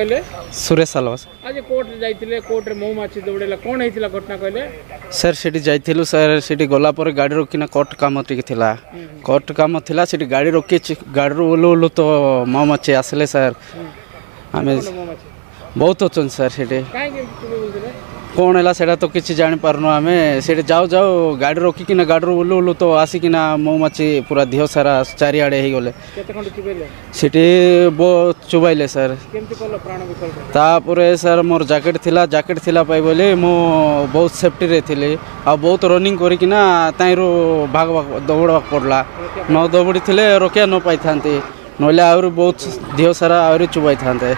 कहले सुरेश सालवास आज court जाइतिले court रे मौमाछी दौड़ेला कोन हेतिला घटना कहले सर सेठी जाइथिलु सर सेठी गला पर गाड़ी रोकिना कोर्ट काम टिके थिला कोर्ट काम थिला सेठी गाड़ी रोकी गाड़ी रो ओलो ओलो तो मौमाछी आसले सर आमे बहुत अछन सर सेठी काहे के बोलथिले कौन है सेटा तो किसी जानी पारनु आमे सेठी जाओ जाओ गाड़ी रोकिकिना गाड़ी रो ओलो ओलो तो आसिकिना मौमाछी पूरा देह सारा चारिआडे हे गले केते खंड चुबेले सेठी बो चुबाइले सर केमति कलो प्राण विकल तापुरे सर मोर जैकेट थिला पाई बोले मो बहुत सेफ्टी रे थिले आ बहुत रनिंग करिकिना ताइरो भाग दौड़वा पड़ला न दौड़ी थिले रोकिया न पाई थांते नले आउर बहुत देह सारा आउर चुबाई थांते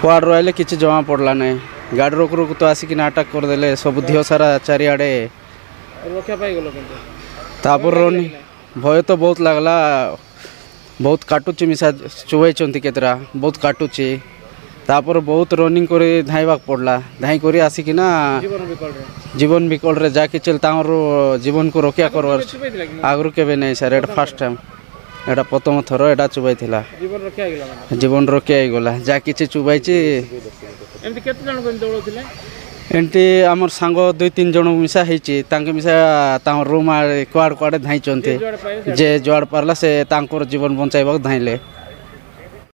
क्वाड रहिले किछि जमा पड़ला नै गाड़ी रोक रोक तो आसिक अटैक कर देले सब देह सारा चारिआडे रक्षा पाई गलो केनते तापर रनिंग भय तो बहुत लागला बहुत काटुची मिसा चुबाई केतरा बहुत काटुची तापर बहुत रनिंग करे धाइबा पड़ला धाई करी आसिकिना जीवन विकल रे जाके चल तार जीवन को रक्षा करवार आगरु केबे नै सर एटा फर्स्ट टाइम एटा प्रथम थर एटा चुबाई थिला जीवन रक्षा हो गला जा किछि चुबाईची एमति केते जण कोन दौड़थिले एंटी आमर सांग 2-3 जण मिसा हेची तांके मिसा तांर रूम क्वाड क्वाड धाई चंते जे जुआड़ पारला से तांकर जीवन बंचाइबा धाइले।